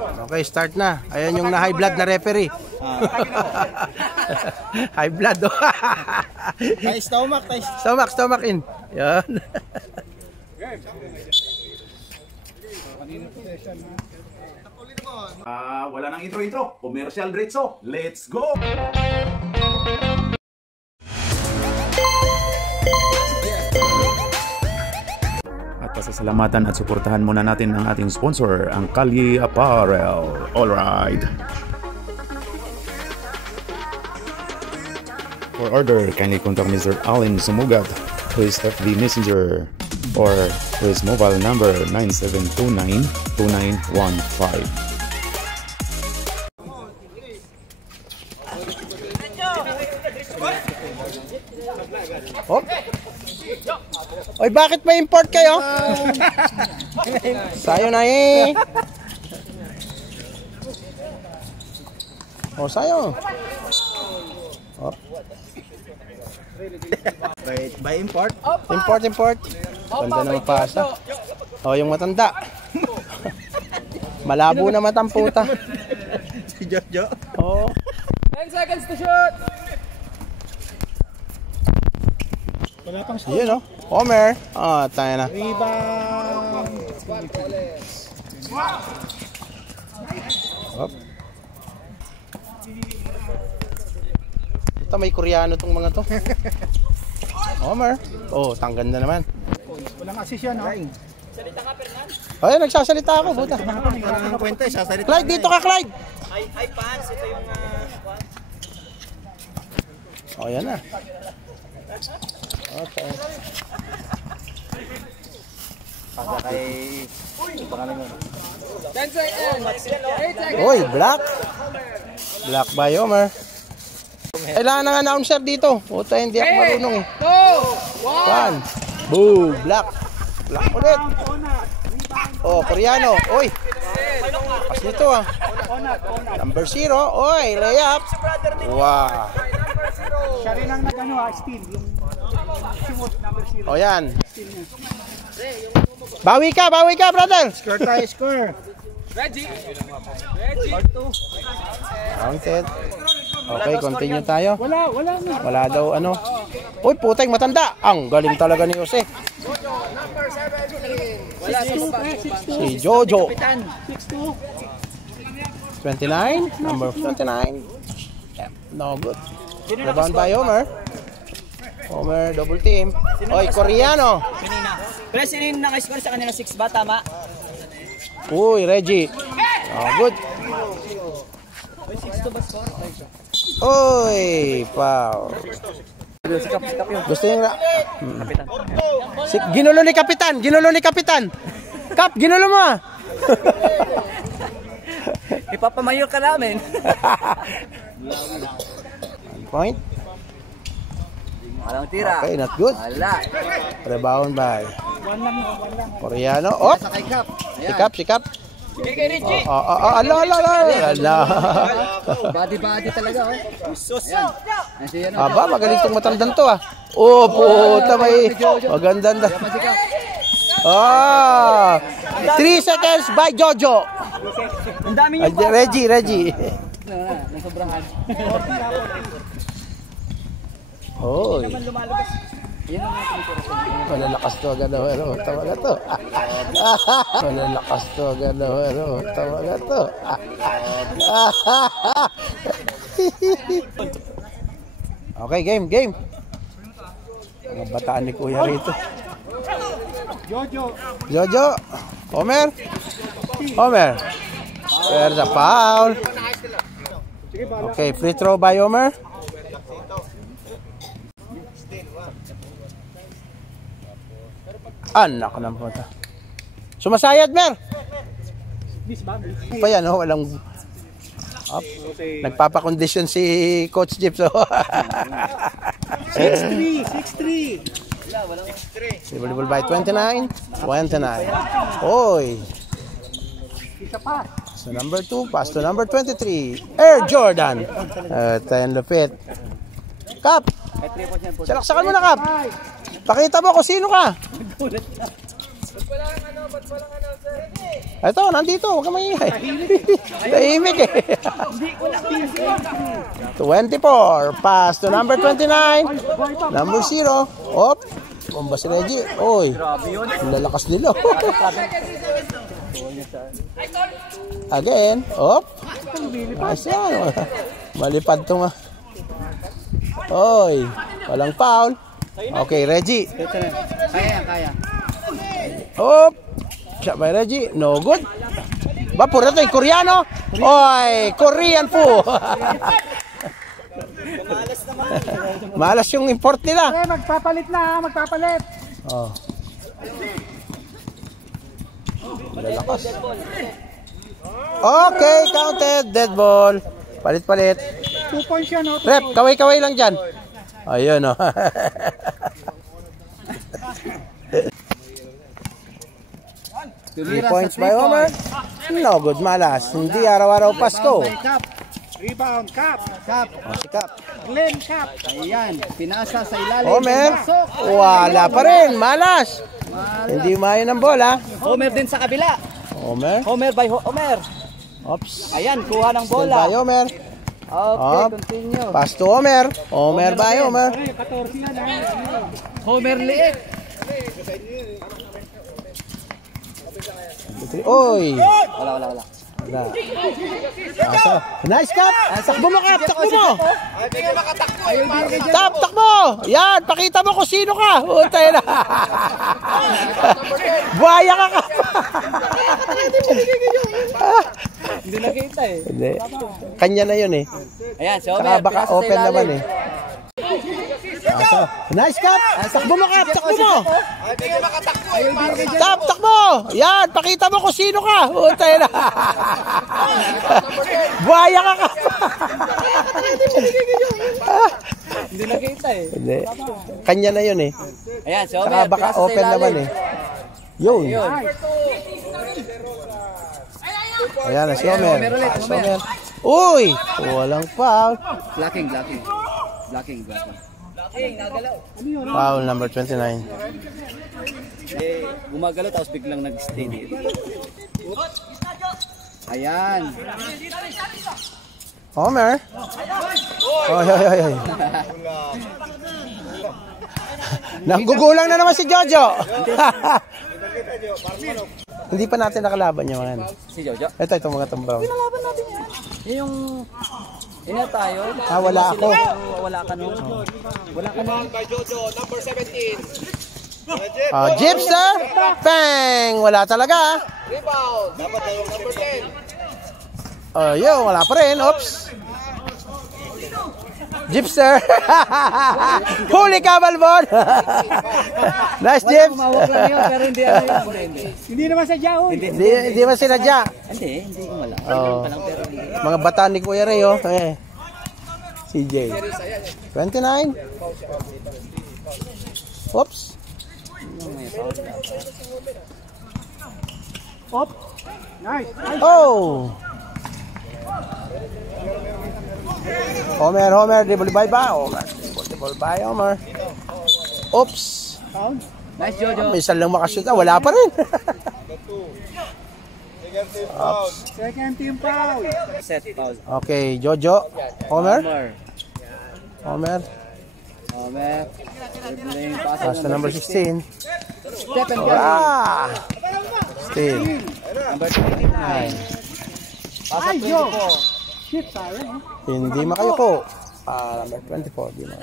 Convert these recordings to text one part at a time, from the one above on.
Okay, start na. Ayan yung na high blood na referee. High blood. Stomach in. Yan. Wala nang intro. Commercial diretso. Let's go! At pasasalamatan at suportahan muna natin ang ating sponsor, ang Kalye Apparel. Alright. For order, kindly contact Mr. Allen Sumugat to his FB Messenger or to his mobile number 9729-2915. Oh. Oy, bakit may import kayo? Sayo na eh. Oh, sayo. Oh. By import? Import. Ganda na magpasa. Oh, yung matanda. Malabo na matang puta. Si Jojo. Oh. 10 seconds to shoot. Wala pang shoot. Yun, oh. Homer. Oh, tayo na. Rebound. Hop. Ito, may Koreano tong mga to. Homer. Oh, tanggan na naman. Walang assist yan, ha? Salita ka, Fernan. Ay, nagsasalita ako, buta. Walang kwenta, sasalita. Clyde, dito ka, Clyde. Hi, fans. Ito yung... Oh, yan na. Okay. Para kay... Pangalan mo. 10 seconds. 8 seconds. Uy, black. Black by Homer. Kailangan ng announcer dito. Puta, hindi ako marunong eh. 2, 1. Boom, black. Black ulit. Oh, Koreano. Uy. Pas nito ah. Number 0. Uy, layup. Wow. Siya rin ang nag-ano, steal. Yung sumot, number 0. O yan. Bawi ka, brother. Score tayo, score. Reggie. Counted. Okay, continue tayo. Wala na. Wala daw ano. Uy, putay, matanda. Ang galing talaga ni Jose. Si Jojo. 29. Number 29. No good. Rebound by Homer. Homer, double team. Oy, Koreano. Pero sino yung naka-score sa kanila 6 ba? Tama? Uy, Reggie. Oh, good. 6 to ba score? Uy, foul. Sikap yun. Gusto niyo ginulo ni Kapitan. Kap, ginulo mo ah. Ipapamayo ka namin. Point. Walang tira. Okay, not good. Wala. Rebound by Koreano. Oh, sikap. Sige kay Richie. Ala. Body talaga, oh. Yan. Aba, magaling itong matandang to ah. Oh, puta, may magandang. 3 seconds by Jojo. Ang dami niyo. Reggie. Nasobrahan. Hoy. Naman lumalabas. Yan ang Malalakas to agad na pero tawa na to. Malalakas to agad na pero tawa na to. Okay, game. Mga bataan ni Kuya rito. Jojo. Homer. There's a foul. Okay, free throw by Homer. Anak ng puta. Sumasayad, Mer. Pa yan, oh, walang up. Nagpapakondisyon si Coach Jeep. So. 6-3. Dribble by 29. Oy. So number 2, pass to number 23. Air Jordan. Tayo lupit. Kap. Salaksakan mo na, Kap. Pakita mo kung sino ka. Ito, nandito. Huwag ka maingay. Tahimik eh. 24. Pass to number 29. Number 0. Op. Bomba si Reggie. Oy. Lalakas nila. Again. Op. Nice yan. Malipad to nga. Oy. Walang foul. Okay, Reggie. Kaya, kaya. Op. Shot by Reggie. No good. Ba, puro ito yung Koreano. Oy, Korean po. Malas yung import nila. Magpapalit na, magpapalit. Oh. Malalakas. Okay, counted. Dead ball. Palit-palit. 2 points yan, no? Rep, kaway-kaway lang dyan. Ayun, oh. 3 points by Homer. No good, malas. Hindi araw-araw Pasko. Rebound, Cap. Cap. Oh, si Cap. Glenn, Cap. Ayan, pinasa sa ilalim. Homer. Wala pa rin, malas. Hindi mayon ang bola. Homer din sa kabila. Homer. Homer by Homer. Oops. Ayan, kuha ng Still bola. by Homer. Okay, Up. continue. Pass to Homer. Homer by Homer. 14 yan, Homer liit. Oy. Wala. Wala. Nice Cap. Takbo mo Cap, takbo mo. Tap, takbo. Yan, pakita mo kung sino ka. Utay na. Buhaya ka Cap. Hindi nakita eh. Hindi. Kanya na yun eh. Ayan, si Saka Homer. baka pinasa sa open ilalim. naman eh. Nice Cap. Takbo mo Cap, takbo mo. Tap, takbo. Yan, pakita mo kung sino ka. Utay na. Buhaya ka Cap. Hindi nakita eh. Hindi. Kanya na yun eh. Ayan, si Saka Homer. baka pinasa sa open ilalim. naman eh. Yun. Yun. Ayan na si Homer. Homer ulit, Si Homer. Homer. Uy! Walang foul. Blocking. Foul number 29. Eh, gumagalaw tapos biglang nag-stay dito. Ayan. Homer. Oy. Nanggugulang na naman si Jojo. Hindi pa natin nakalaban yung mga. Si Jojo. Ito, itong mga tambaw. Pinalaban natin yan. Yun yung... Ina tayo. Wala ako. Wala ka nung. Wala ka nung. Gypster. Bang! Wala talaga. Yun, wala pa rin. Oops. Gypster. Huli ka, Balbon. Nice, Gyps. Umawak lang yun, pero hindi ano yun. Hindi naman sa Jao. Hindi man sinadya. Hindi ko wala. Oh. Palang pero hindi. Mga bata ni Kuya Ray, oh. CJ. 29. Oops. Op. Nice. Oh. Homer, dribble by Homer. Dribble by Homer. Oops. Nice, Jojo. Minsan lang makashoot. Wala pa rin. Second team foul. Set foul. Okay, Jojo. Homer. Homer. Dribbling, pass. Pass to number 16. Stephen Curry. Still. Number 29. Pass at 24. Shit, sayang. Hindi makayuko. Number 24. Di na.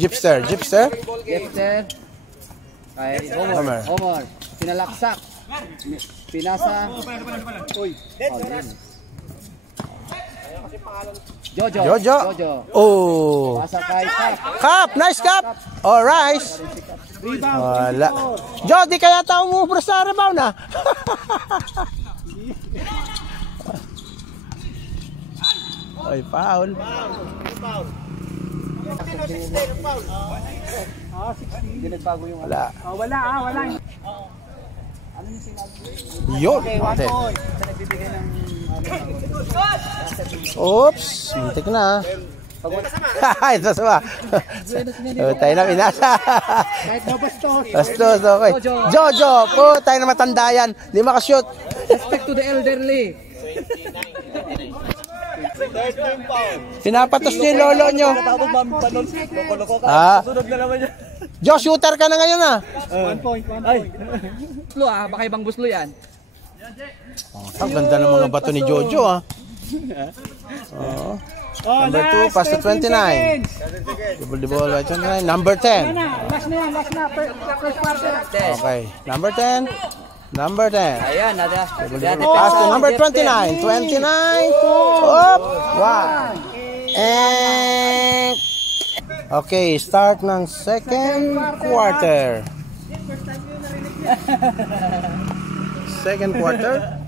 Gypster. Gifter. Kay Homer. Homer. Pinalaksak. Pinasa. Uy. Jojo. Oh. Pasa kay Cap. Cap. Nice Cap. Alright. Wala. Jo, di kaya tao mo sa rebound na. Ay, foul. Hindi nagbago yung Wala. Wala. Yun. Okay, 1 Ate. point. Oops. Mintik na. Ito sama. Tayo na pinasa. Kahit na bastos. Bastos, okay. Jojo, tayo na matanda yan. Di makashoot. Respect to the elderly. Pinapatos niyo yung lolo nyo. Sunod na naman niya. Jo, shooter ka na ngayon ah. 1 point. Buslo baka ibang buslo yan. Ang ganda ng mga bato ni Jojo ah. Number 2, pass to 29. Double the ball by 29. Number 10. Last na yan, last na. First quarter. Okay, number 10. Number 10. Ayan, nada. Pass to number 29. 29. Up. 1. And okay, start ng second quarter. Second quarter.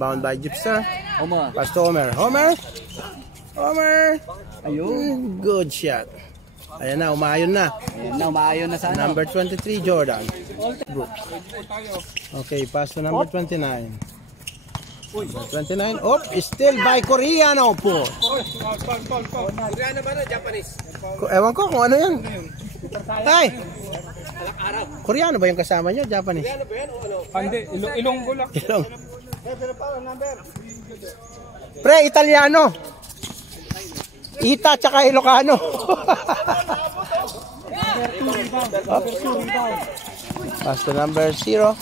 Bound by Gypster. Oma. Pass to Homer. Homer. Ayun. Good shot. Ayan na, umayon na. Ayan na, umaayon na sana. Number 23, Jordan. Okay, pass to number 29. Number 29. Oh, still by Koreano po. Koreano ba na? Japanese? Ewan ko kung ano yan. Ay! Koreano ba yung kasama nyo? Japanese? Koreano ba yan o ano? Hindi, Ilonggo lang. Ilong. Pre, Italiano. Ita tsaka Ilocano. Pass to number 0.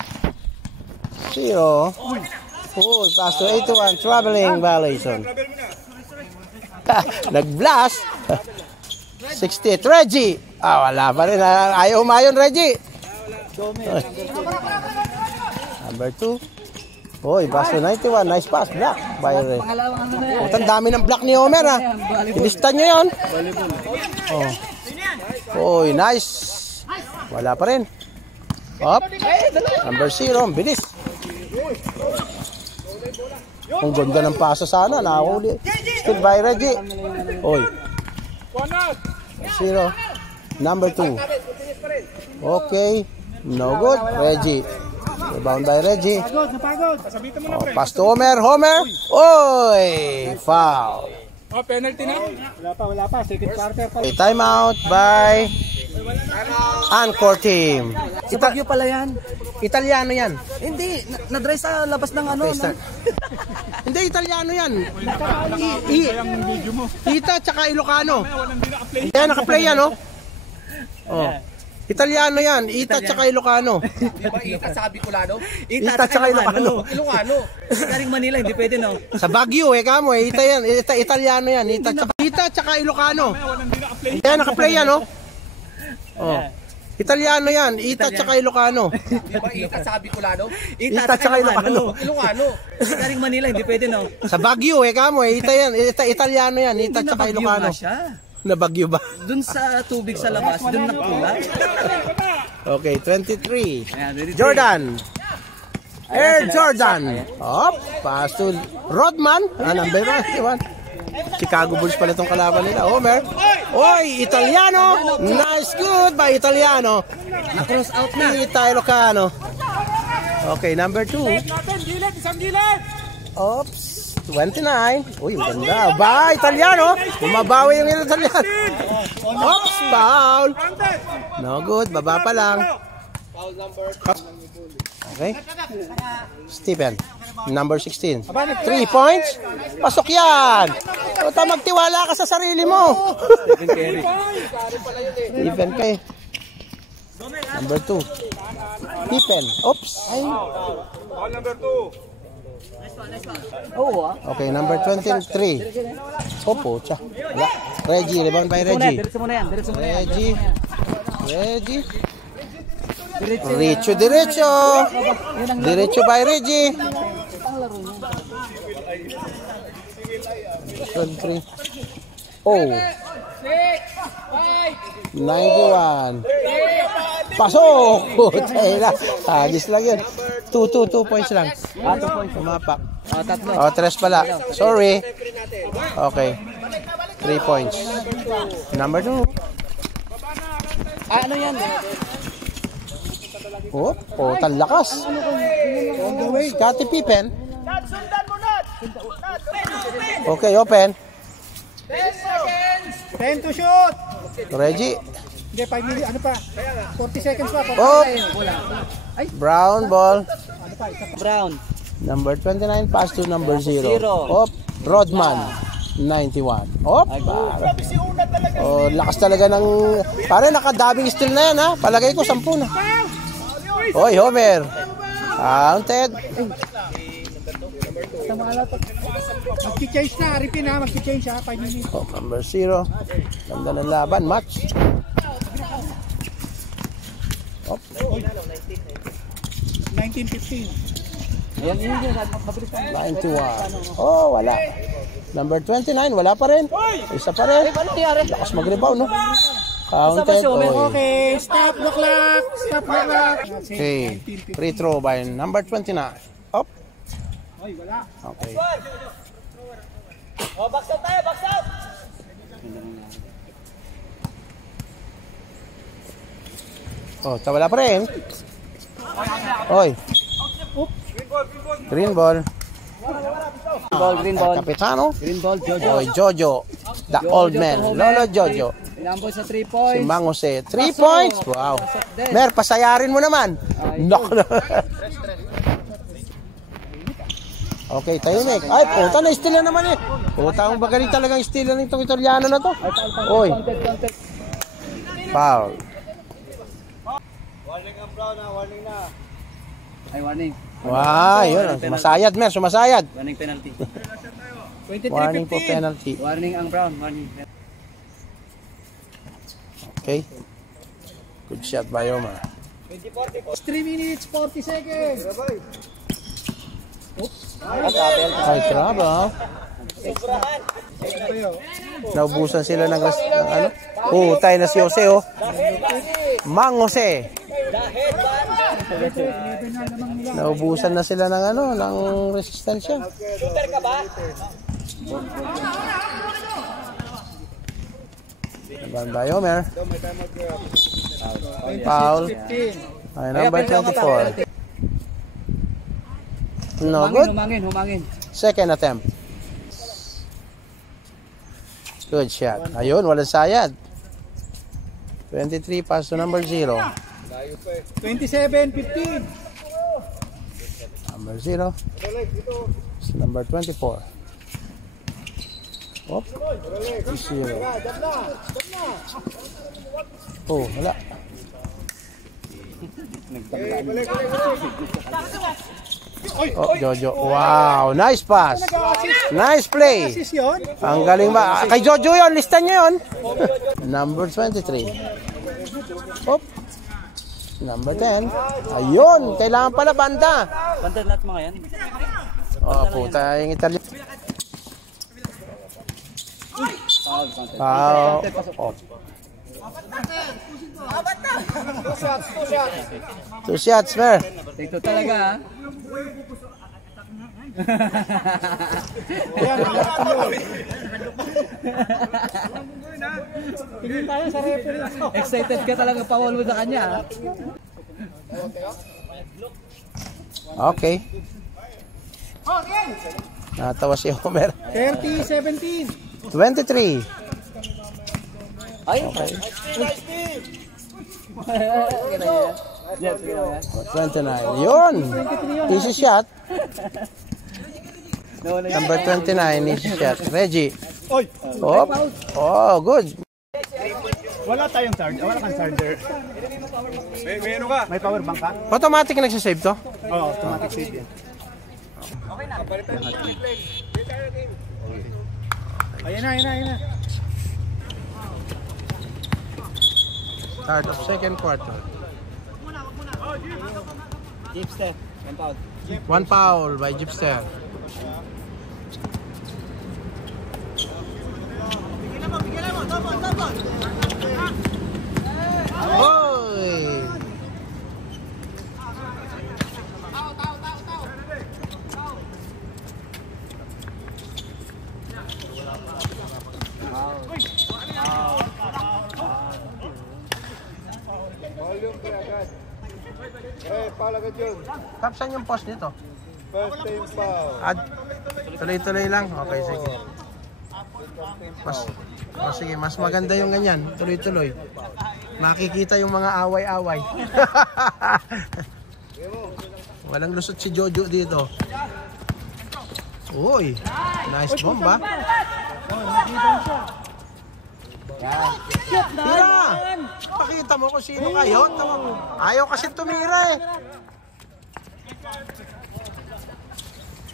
0. Oh, pass to 81. Traveling violation. Nag-blast. 68. Reggie. Wala pa rin. Ayaw umayon, Reggie. Number 2. Oy, pass to 91. Nice pass. Block. By Reggie. Pangalawang ano na yan. Ang dami ng block ni Homer ha. Ilista nyo yun. Oh. Oy, nice. Wala pa rin. Up. Number 0. Ang bilis. Ang ganda ng pasa sana. Nakahuli. Still by Reggie. Oy. 0. Number 2. Okay. No good. Reggie. Rebound by Reggie. Napagod. Oh, pass to Homer. Homer. Oy. Foul. Oh, penalty na. Wala pa. Second quarter pa. Okay, time out by Anchor Team. Sa Baguio pala yan. Italiano yan. Hindi, na-dry sa labas ng ano. Okay, start. Hindi, Italiano yan. Ita tsaka Ilocano. Kaya naka-play yan, oh. Oh. Italiano yan. Ita tsaka Ilocano. Di ba Ita sa Bicolano? Ita tsaka Ilocano. Ilocano. Galing Manila, hindi pwede no? Sa Baguio, kamo eh. Ita yan. Italiano yan. Ita tsaka Ilocano. Kaya naka-play yan, oh. Oh. Italiano yan. Ita tsaka Ilocano. Di ba Ita sa Bicolano? Ita tsaka Ilocano. Ilocano. Galing Manila, hindi pwede no? Sa Baguio, kamo eh. Ita yan. Italiano yan. Ita tsaka Ilocano. Na Baguio ba? Dun sa tubig sa labas, dun nagpula. Okay, 23. Jordan. Air Jordan. Up. Pass to Rodman. Number 1. Chicago Bulls pala itong kalaban nila. Homer. Oy, Italiano. Nice, good by Italiano. Na-cross out na. Ita Ilocano. Okay, number 2. Isang gilid. Oops. 29. Uy, ganda. Ba, Italiano. Bumabawi yung Italiano. Oops, foul. No good. Baba pa lang. Okay. Stephen. Number 16. 3 points. Pasok yan. Ito, magtiwala ka sa sarili mo. Stephen Kay. Number 2. Stephen. Oops. Ay. Number 2. Okay, number 23. Opo, tsa. Wala. Reggie, rebound by Reggie. Diretso mo na yan. Reggie. Diretso. Diretso by Reggie. 23. Oh. 91. Pasok! Putay na. Hagis lang yun. 2 points lang. 2 points. Umapak. Tatlo. 3 pala. Sorry. Okay. 3 points. Number 2. Ano yan? Oh, tan lakas. Scottie Pippen. Okay, open. 10 to shoot. Reggie. Hindi, 5 minutes. Ano pa? 40 seconds pa. Oh! Wala. Brown ball. Ano pa? Isa pa. Brown. Number 29 pass to number 0. Op, Rodman. 91. Op. Oh, lakas talaga ng... Pare, nakadabing steal na yan, ha? Palagay ko, 10 na. Oy, Homer. Counted. Mag-change na. Aripin ha. Mag-change ha. 5 minutes. Oh, number 0. Ganda ng laban. Match. Op. 19-15. Ayan, yun yun. Mabilis ka. 91. Oh, wala. Number 29, wala pa rin. Isa pa rin. Lakas mag-rebound, no? Counted. Okay, stop the clock. Stop the clock. Okay. Free throw by number 29. Up. Ay, wala. Okay. Oh, box out tayo, box out. Oh, wala pa rin. Oy. Green ball. Green ball. Kapitano. Green ball, Jojo. Oy, Jojo. The old man. Lolo Jojo. Inambol sa 3 Si points. Mang Jose. 3 points. Wow. Mer, pasayarin mo naman. Knock na. Okay, tahimik. Ay, puta na, steal na naman eh. Puta, ang magaling talagang steal na itong Italiano na to. Oy. Foul. Warning ang Brown na, warning na. Ay, warning. Wow, yun. Sumasayad, Mer, sumasayad. Warning penalty. 23-15. Warning po penalty. Warning ang Brown, warning. Okay. Good shot by Omar. 3 minutes, 40 seconds. High trouble. Naubusan sila ng ano? Tayo na si Jose, oh. Mang Jose. Naubusan na sila ng ano, ng resistensya. Shooter ka ba? Naban by Omer. Foul. Ay, number 24. No good. Humangin. Second attempt. Good shot. Ayun, walang sayad. 23 pass to number 0. 27-15. Number 0. Number 24. Op. 0. Oh, wala. Oh, Jojo. Wow, nice pass. Nice play. Assist yun. Ang galing ba? Kay Jojo yun, lista nyo yun. Number 23. Op. Number 10. Ayun, kailangan pala banda. Banda lahat mga yan. Oh, puta, yung Italian. Oh. 2 shots, Mer. Ito talaga ha. Tingin tayo sa referee. Excited ka talaga pawal mo sa kanya ha. Okay. Natawa si Homer. 30-17. 23. Ay, Okay. 29. Yun. Easy shot. Number 29, easy shot. Reggie. Op. Oh, good. Wala tayong charger. Wala kang charger. May ano ka? May power bank ka? Automatic nagsisave to? Oo, automatic save yan. Ayan na. Start of second quarter. Jeepster, 1 pound. 1 foul by Jeepster. Oy! Kap, saan yung post nito? First time foul. Tuloy-tuloy lang? Okay, sige. Sige, mas maganda yung ganyan. Tuloy-tuloy. Makikita yung mga away-away. Walang lusot si Jojo dito. Uy, nice bomb ba? Tira! Pakita mo kung sino kayo. Ayaw kasi tumira eh.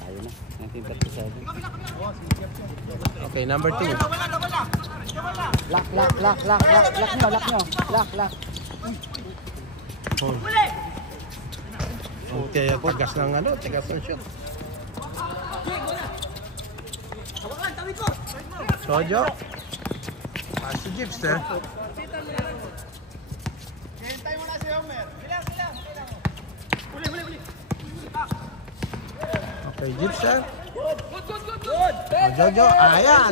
Ayaw na. 1937. Okay, number 2. Lock nyo. Okay, tagas ng ano, tagas ng shot. Jojo. Pass to Gipster. Okay, Gipster. Oh, Jojo, ayan.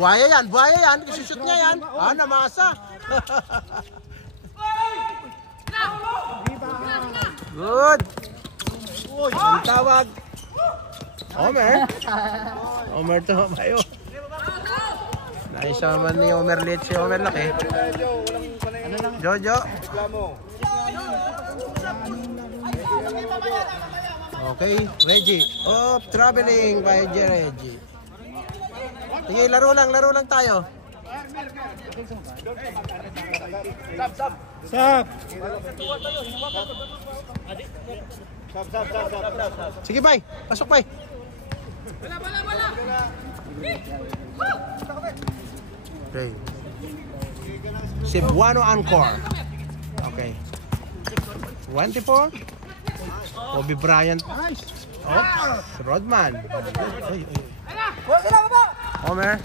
Buhaya yan. Isushoot niya yan. Namasa. Good. Ang tawag. Homer to Mayo. Naisa naman ni Homer Lit si Homer laki. Jojo. Okay, Reggie. Traveling by Reggie. Sige, laro lang tayo. Sab. Sige, bay. Pasok, bay. Okay. Cebuano Angkor. Okay. 24. Kobe Bryant. Rodman. Homer.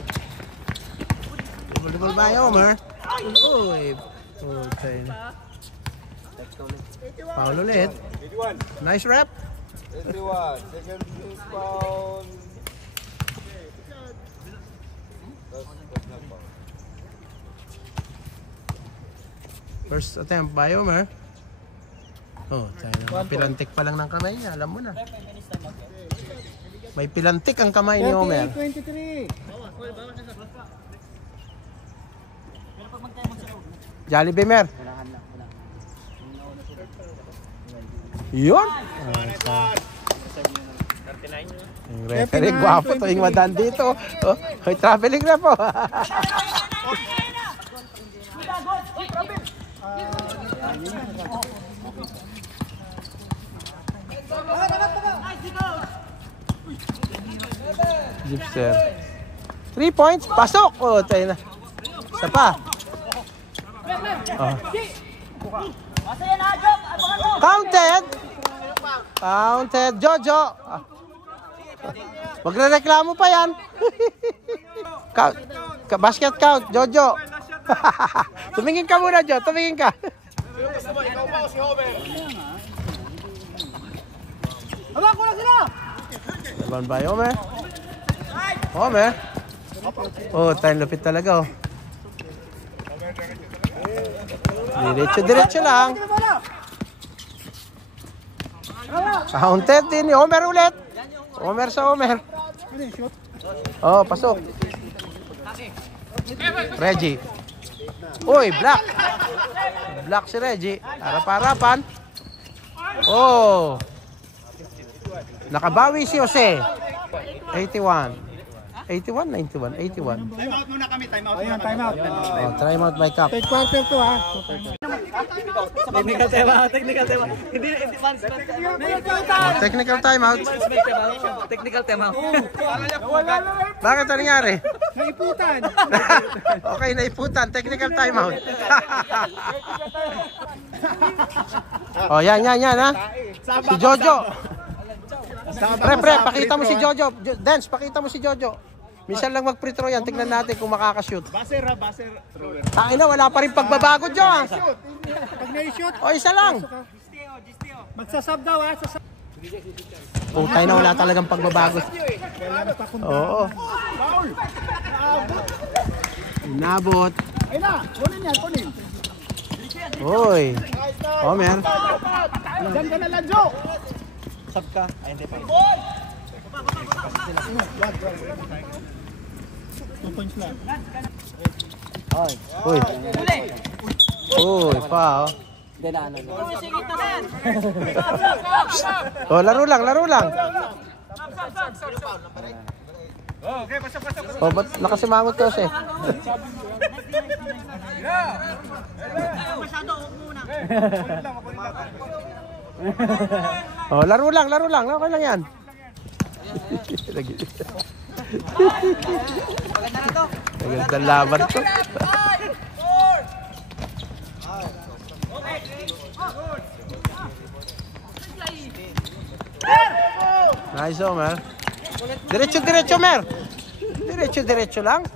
Double ba yung Homer? Uy. Okay. Foul ulit. Nice rep. 81. Second foul. First attempt by Homer. Pilantik pa lang ng kamay niya. Alam mo na. May pilantik ang kamay ni Homer. 23. Jollibee Mer. Yun. Yung referee, gwapo to yung madan dito. May traveling na po. Gipster. 3 points. Pasok. Tayo na. Isa pa. Counted. Jojo. Magre-reklamo pa yan. Basket count. Jojo. Tumingin ka muna, Jo. Tumingin ka. Laban ba yung Homer? Homer? Tayo lupit talaga. Diretso lang. Counted din ni Homer ulit. Homer sa Homer. Pasok. Reggie. Uy, block. Block si Reggie. Harap-harapan. Nakabawi si Jose. 81. 81, 91, 81. Time out muna kami. Time out. Time out by Cap. Third quarter to ha. Technical tema. Hindi fans. Technical timeout. Technical tema. Bakit ano nangyari? Naiputan. Okay, naiputan. Technical timeout. Yan ha. Si Jojo. Pre, pakita mo si Jojo. Dance, pakita mo si Jojo. Minsan lang mag-free throw yan. Tignan natin kung makakashoot. Baser thrower. Tangina, wala pa rin pagbabago dyan. Pag na-shoot. Isa lang. Magsasab daw ha. Tayo na wala talagang pagbabago. Oo. Inabot. Ay na, kunin. Uy. Homer. Diyan ka na lang, Jo. Sab ka. Ay, hindi pa. 2 points lang. Uy. Uy, pa, oh. Oh, laro lang. Okay, pasok. Oh, ba't nakasimangot ka kasi? Oh, laro lang. Okay lang yan. Magandang laban to. Nice, Omer. Diretso, Mer. Diretso lang.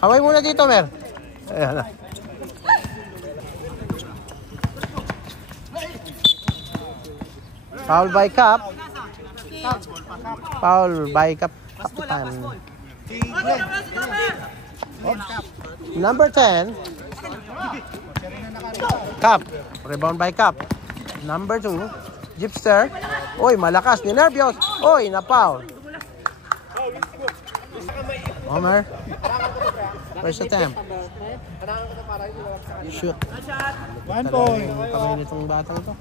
Haway muna dito, Mer. Ayan na. Foul by Cap. Kapitan. Number 10. Cap. Rebound by Cap. Number 2. Gypster. Oy, malakas. Ninervyos. Oy, na-foul. Homer. First attempt. Shoot. 1 point. Kamay nitong batang ito.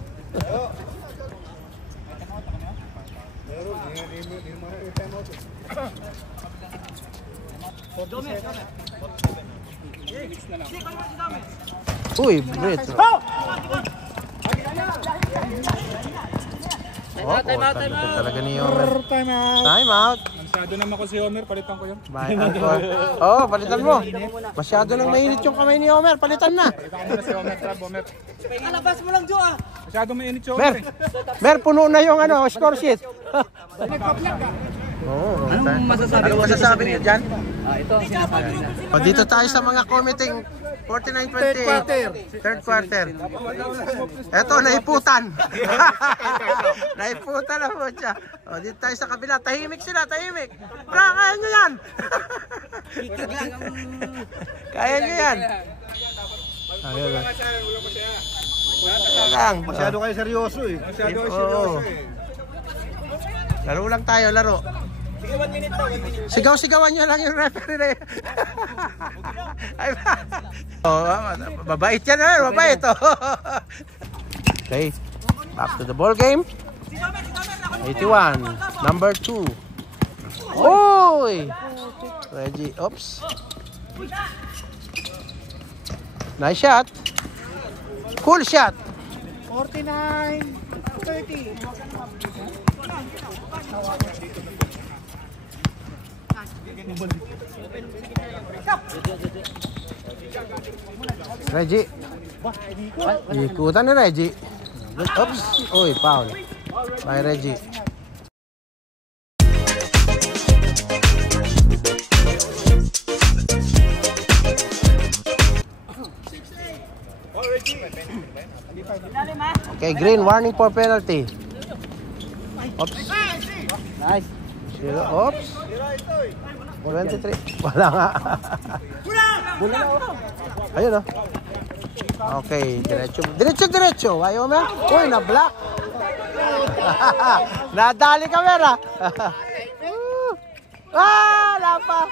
Uy, Brit. Time out. Talaga ni Homer. Time out. Masyado naman ko si Homer, palitan ko yun. Oo, palitan mo. Masyado nang mainit yung kamay ni Homer, palitan na. Palitan ko na si Homer, Homer. Alabas mo lang, Joe, ah. Masyado mainit si Homer. Mer, puno na yung score sheet. Anong masasabi niyo dyan? Ito ang sinasabi niya. O, dito tayo sa mga commenting 49-28. Third quarter. Eto, naiputan. Naiputan na po siya. O, dito tayo sa kabila. Tahimik sila, tahimik. Kaya nyo yan. Kaya nyo yan. Ayun lang. Lang. Masyado kayo seryoso eh. Laro lang tayo, laro. Sigaw-sigawan nyo lang yung referee. Babait yan, babait. Okay, back to the ball game. 81, number 2. Oy! Reggie, oops. Nice shot. Cool shot. 49-30. Reggie. Ikutan ni Reggie. Oops. Uy, foul. By Reggie. Okay, green. Warning for penalty. Oops. Nice. Oops. 23. Wala nga. Ayun o. Okay, diretso. Ayaw mo? Uy, na-block. Nadali ka, Mera. Lapa.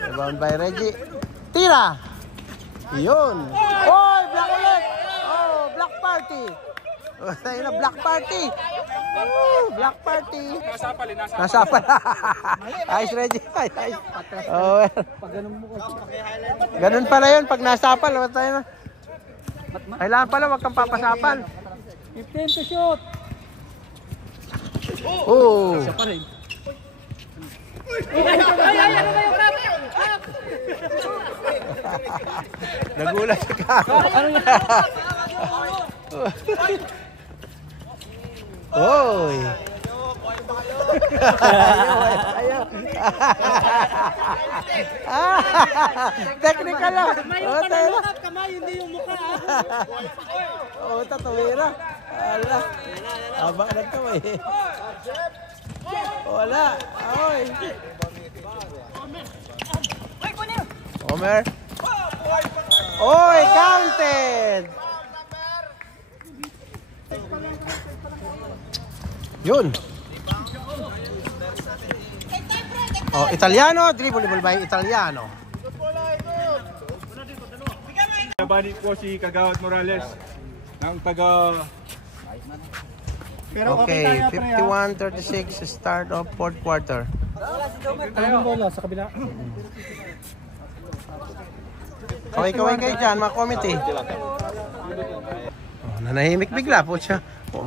Rebound by Reggie. Tira. Yun. Oy, black ulit. Oh, black party. Tayo na black party. Black party. Nasapal. Ayos, Reggie. Ayos. Oh, ganun pala yun pag nasapal. Kailangan pala wag kang papasapal. 15 to shoot. Oh. Siya pa rin. Nagulat si Kako. Oy. Ayaw. Technical lang. Kamay, hindi yung mukha. Oo, tatawira. Ala. Aba na ito eh. Wala. Oy. Homer. Oy, counted. Yun. Oh, Italiano, dribble by Italiano. Nabalik po si Kagawad Morales ng taga... Okay, 51-36 start of fourth quarter. Anong bola sa kabila? Kaway-kaway kayo dyan, mga committee. Oh, nanahimik bigla po siya. Oh,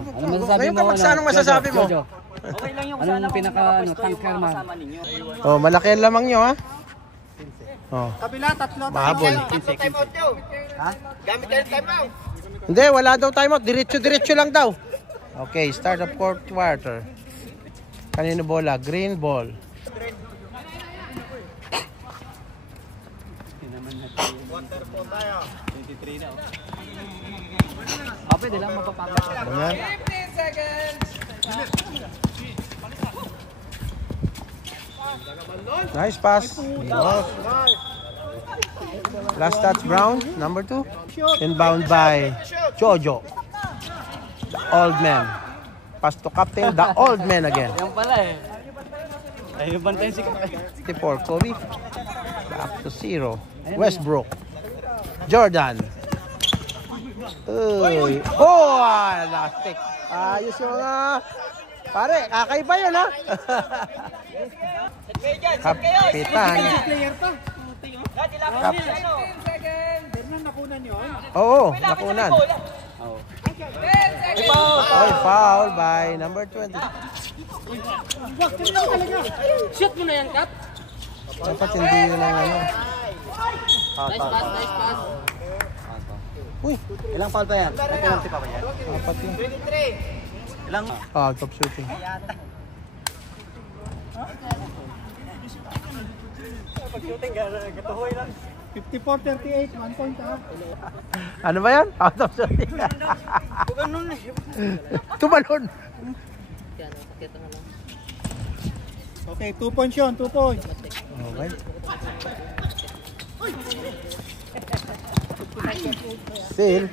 ngayon ka anong masasabi mo? Okay lang yung anong tanker man. Oh, malaki ang lamang nyo, ha? Oh, Kabila, tatlo. mahabol. Timeout nyo. Ha? Gamit kayo timeout. Hindi, wala daw timeout. Diretso-diretso lang daw. Okay, start of fourth quarter. Kanino bola? Green ball. Pwede lang mapapagod. 15 seconds. Nice pass. Oh. Last touch, Brown, number 2. Inbound by Jojo. Old man. Pass to captain, the old man again. Yan pala eh. Ay, bantayan si 54, Kobe. Back to 0. Westbrook. Jordan. Uy. Oh, elastic. Ayos yung pare, kakaiba yun, ha? Kapitan. Oo, nakunan. Oy, foul by number 20. Shoot mo na yan, Kap. Dapat hindi yun ang ano. Nice pass. Uy, Ilang foul pa yan? May penalty pa ba yan? apat yun. 23. Ilang? Out of shooting. Pag-shooting, gatuhoy lang. 54-38, 1 point ha. Ano ba yan? Out of shooting. Ganun eh. Tumalon. Okay, 2 points yun, 2 points. Okay. Still.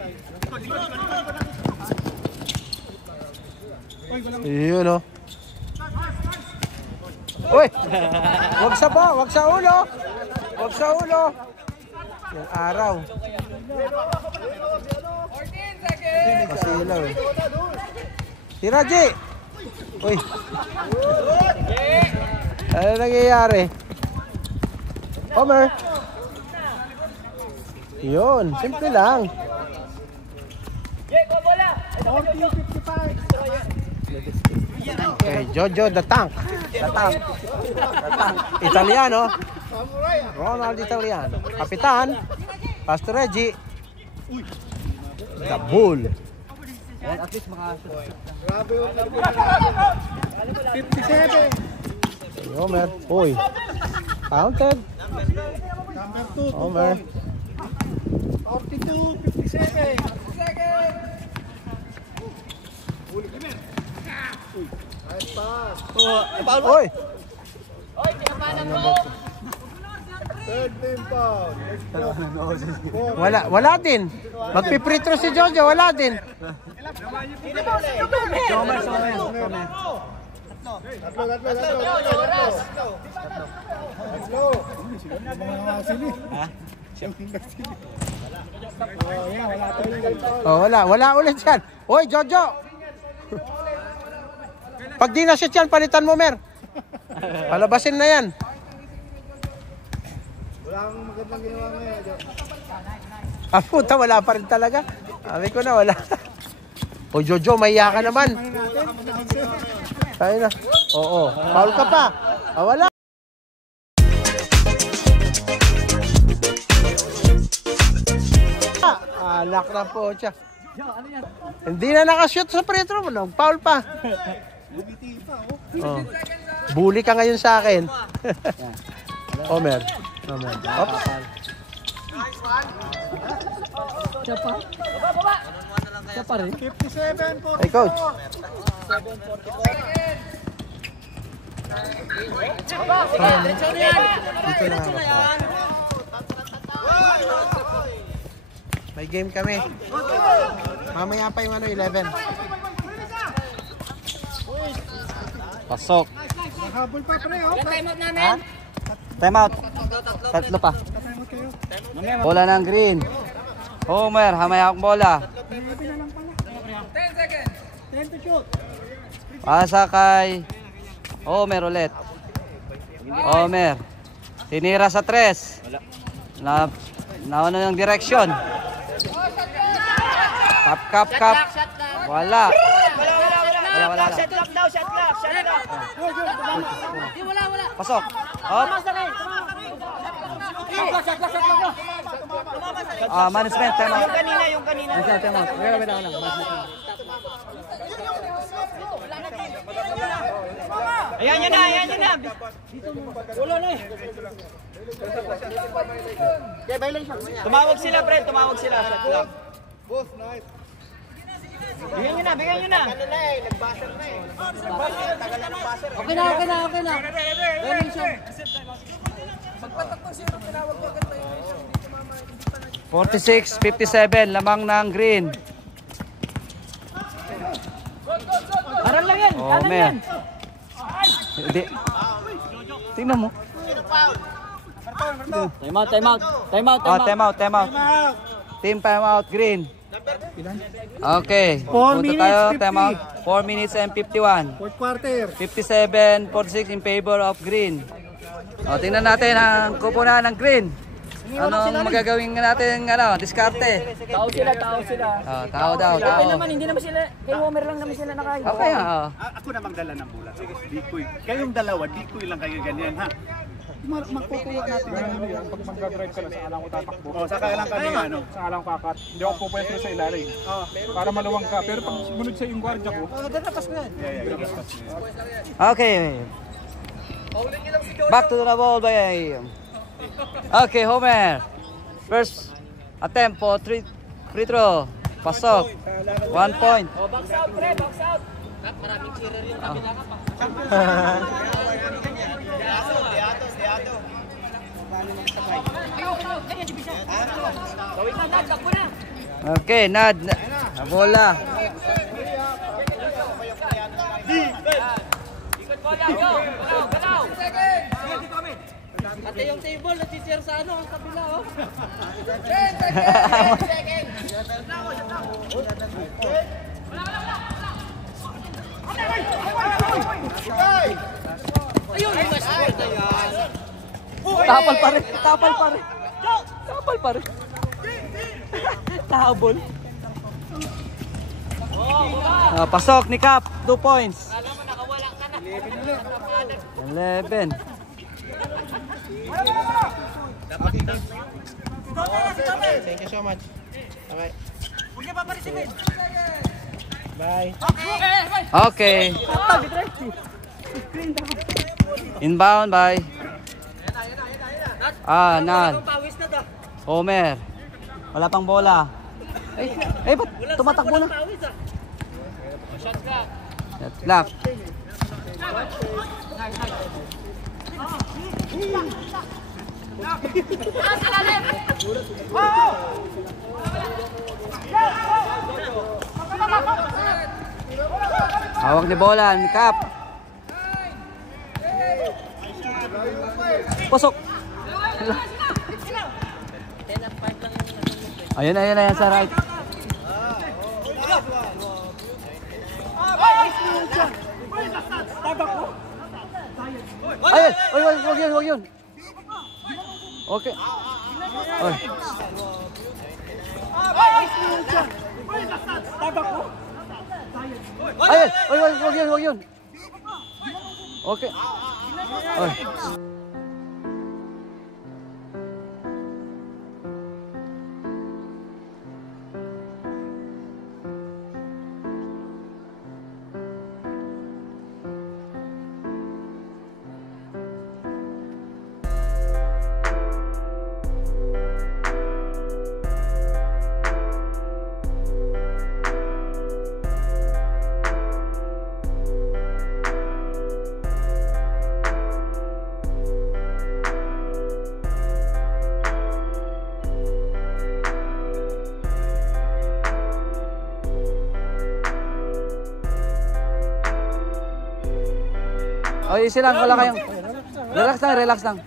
Yun o. Uy! Wag sa pa, wag sa ulo. Wag sa ulo. Yung araw. 14 seconds. Kasilaw eh. Si Raji! Uy! Ano nangyayari? Homer! Yun, simple lang. Okay, Jojo the Tank. The Tank. Italiano. Ronald Italiano. Kapitan. Pastor Reggie. The Bull. At least makashoot. 57. Homer. Uy. Counted. Number 2, Homer. 42, 57. Uy. Third team foul. Wala din. Magpi-free throw si Jojo, wala din. Oh, wala ulit yan. Hoy, Jojo. Pag di na-shoot yan, palitan mo, Mer. Palabasin na yan. Wala akong magandang ginawa ngayon. Ah, puta, wala pa rin talaga. Sabi ko na, wala. O, Jojo, mahiya ka naman. Tayo na. Oo, foul ka pa. Ah, wala. Alak na po siya. Hindi na nakashoot sa free throw mo. Foul pa. Oh. Bully ka ngayon sa akin. Homer. Oops. Siya pa rin. 57, 44. Hey, coach. Dito na ako. May game kami. Mamaya pa yung 11. Pasok. Habol pa pre, oh. Time out. Tatlo pa. Bola ng green. Homer, hamay ang bola. 10 seconds. 10 to shoot. Pasa kay Homer ulit. Homer. Tinira sa 3. Nauna ng direksyon. Kap. Wala. Shot clock daw, shot clock. Pasok. Hop. Management, time out. Yung kanina. Time out. Ayan yun na. Wala na eh. Tumawag sila, pre. Tumawag sila. Shot clock. Boss, nice. Bigyan nyo na. Kanina eh, nag-buzzer na eh. Tagal na ng buzzer. Okay na. Galing siya. 46-57, lamang ng green. Aral lang yan. Oh, man. Hindi. Tingnan mo. Time out. Team time out, green. Okay. 4 minutes, Tayo, 50. time out. 4 minutes and 51. Fourth quarter. 57-46 in favor of green. O, tingnan natin ang kupunan ng green. Anong magagawin natin, diskarte? Tao sila. Tao daw. Okay naman, hindi naman sila, kay Homer lang naman sila nakain. Okay, Ako na magdala ng bulat. Dikoy. Kayong dalawa, dikoy lang kayo ganyan, ha? Magkukuha natin yan. Pag mag-drive ka lang, saka lang ako tatakbo. Saka lang kami, Saka lang kakat. Hindi ako pupwesto sa ilalim. Para maluwang ka. Pero pag sumunod sa yung gwardiya ko, Okay. Back to the ball by... Okay, Homer. First attempt for free throw. Pasok. 1 point. Box out, pre, box out. Maraming cheerer yung kapinakap. Okay, Nad. Bola. Ikot bola, go. Galaw. Ate yung table, nati-share sa ano, sa kabila, oh. 10 seconds. Ayun, Westwood na yan. Tapal pa rin. Tahabol. Pasok ni Cap, 2 points. Alam mo, nakawala ka na. 11. Thank you so much. Okay. Huwag niya paparisipin. Bye. Okay. Inbound by Nad. Pawis na daw. Homer. Wala pang bola. Ba't tumatakbo na? Pawis ah. Shots ka. Shot clock. Hawak ni bola ni Cap. Pasok. Ayan sa right. Ayun, wag yun. Okay. Oy. Ayun, wag yun. Okay. Oy. O, easy lang, wala kayong... Relax lang, relax lang.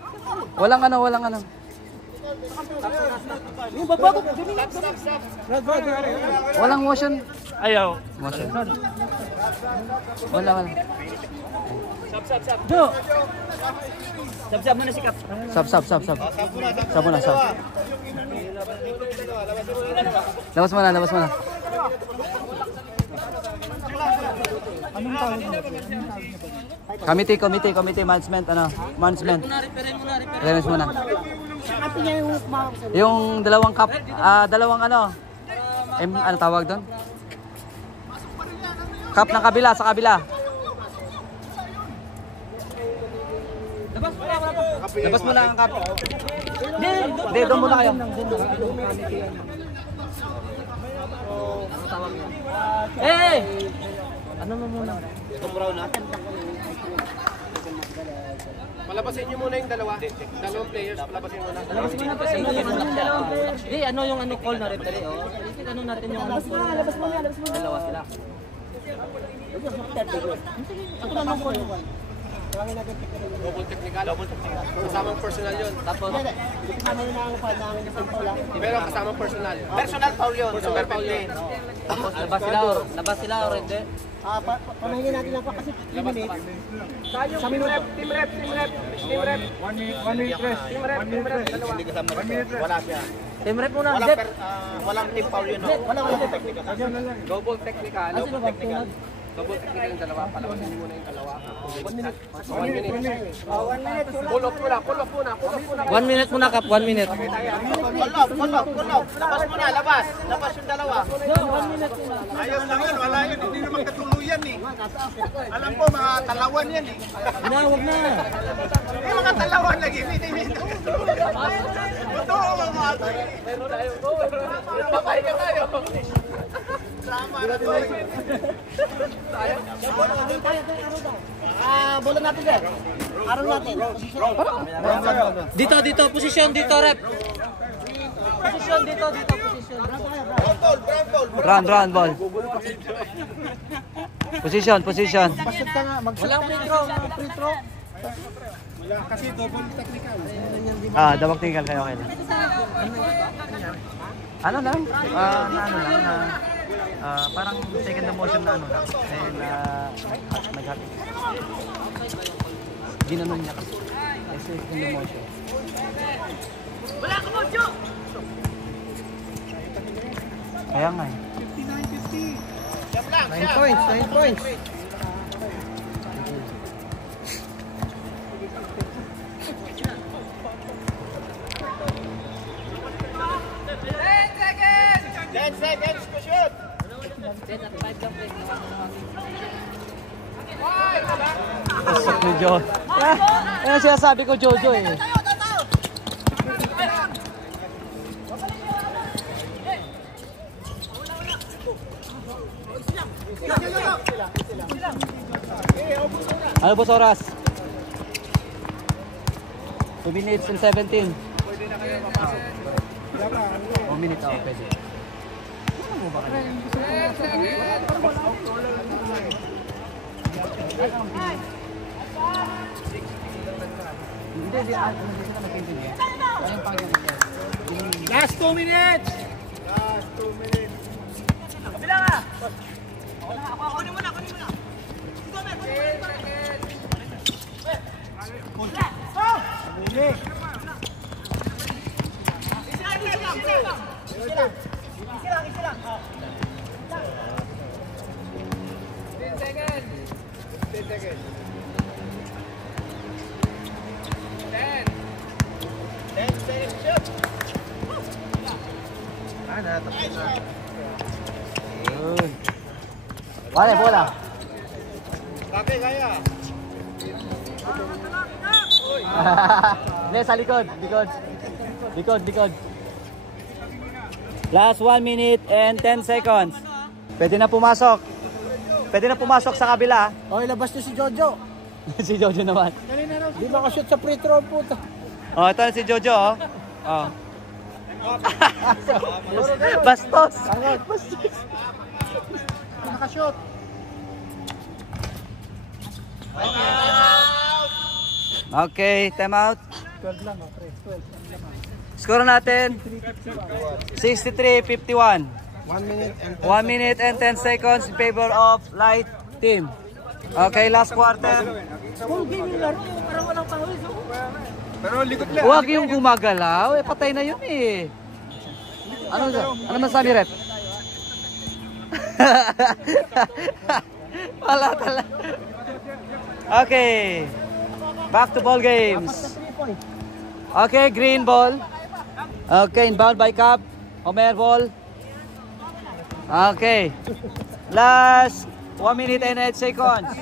Walang ano. Walang motion. Ayaw. Motion. Wala. Sab-sab mo na si Kap. Sab. Sab muna. Labas mo na. Committee, management, Reference muna. Yung dalawang cup, dalawang ano tawag doon? Cup ng kabila, sa kabila. Labas mo lang ang cup. Hindi, doon muna kayo. Eh! Ano mo muna? Palabasin niyo muna yung dalawang players, palabasin muna. Hindi, ano yung call na referee, oh. Ano natin yung call? Labas mo na. Dalawa sila. Ito lang ang call. Double technical. Kasamang personal yun. Tapos, Pero kasamang personal. personal foul yun. Personal foul yun. Tapos, labas sila or hindi? Pamahingin natin lang pa kasi 3 minutes. Sa minuto. Team rep. 1 minute rest. Wala siya. Team rep muna. Walang team foul yun. Walang technical. Double technical. Double technical yung dalawa. Palabasin niyo muna yung dalawa. 1 minute. Pull off muna. 1 minute muna, Kap. 1 minute. Pull off. Labas yung dalawa. Ayos lang yan, wala yun. Hindi naman katuluyan eh. Alam ko, mga talawan yan eh. Huwag na. Yung mga talawan lagi, hindi katuluyan. Totoo mga Papahinga tayo. Bola natin dyan. Araw natin. Dito. Posisyon dito, rep. Posisyon dito. Run, ball. Position. Pasok ka nga. Walang free throw. Kasi double technical. Double technical kayo, okay lang. Ano lang? Parang second motion na ano lang. Dahil nag-happy. Ginanon niya kasi. Second motion. Wala ka mo, Jo! Kaya nga eh. 9 points. Pasok ni Jo. Ano sinasabi ko, Jojo eh. Ano po sa oras? 2 minutes and 17. 1 minute, pwede. Last 2 minutes! Kabila ka! Kunin mo na! Wala, bola. Bakit kaya? Hindi, sa likod. Last 1 minute and 10 seconds. Pwede na pumasok sa kabila. Okay, labas niyo si Jojo. Si Jojo naman. Di makashoot sa free throw po. Oh, ito na si Jojo, oh. Bastos. Nakashoot. Okay, time out. 12 lang, pre. 12. Score natin 63-51. 1 minute and 1 minute and 10 seconds in favor of light team. Okay, last quarter. Full game yung laro, parang walang pawis. Pero likod lang. Huwag yung gumagalaw. Eh, patay na yun eh. Ano masabi, rep? Wala talaga. Okay. Back to ball games. Okay, green ball. Okay, inbound by Cap. Homer ball. Okay. Last 1 minute and 8 seconds.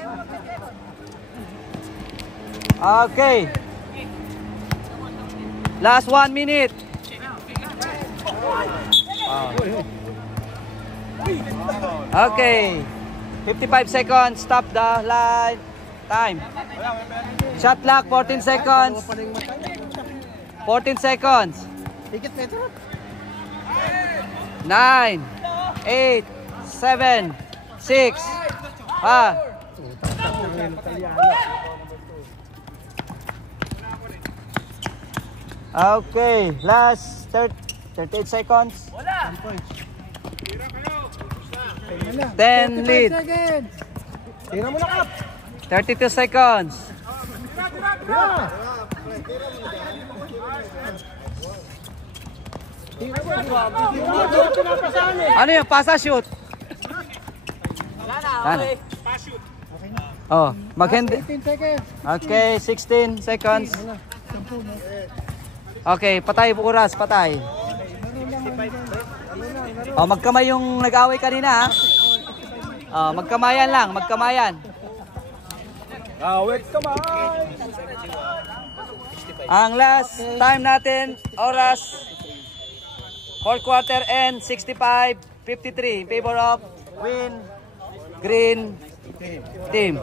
Okay. Last 1 minute. Okay. 55 seconds. Stop the line. Time. Shot clock, 14 seconds. 14 seconds. 9, 8, 7, 6, 5. Okay, last 38 seconds. 10 lead. Tira mo na, Kap. 32 seconds. Ano yung pasa shoot? Ano? Oh, mag-hindi. 15 seconds. Okay, 16 seconds. Okay, patay oras, patay. Oh, magkamay yung nag-away kanina ha. Oh, magkamayan lang, magkamayan. Awit kamay. Ang last time natin, oras, 4th quarter and 65-53 in favor of Win Green Team.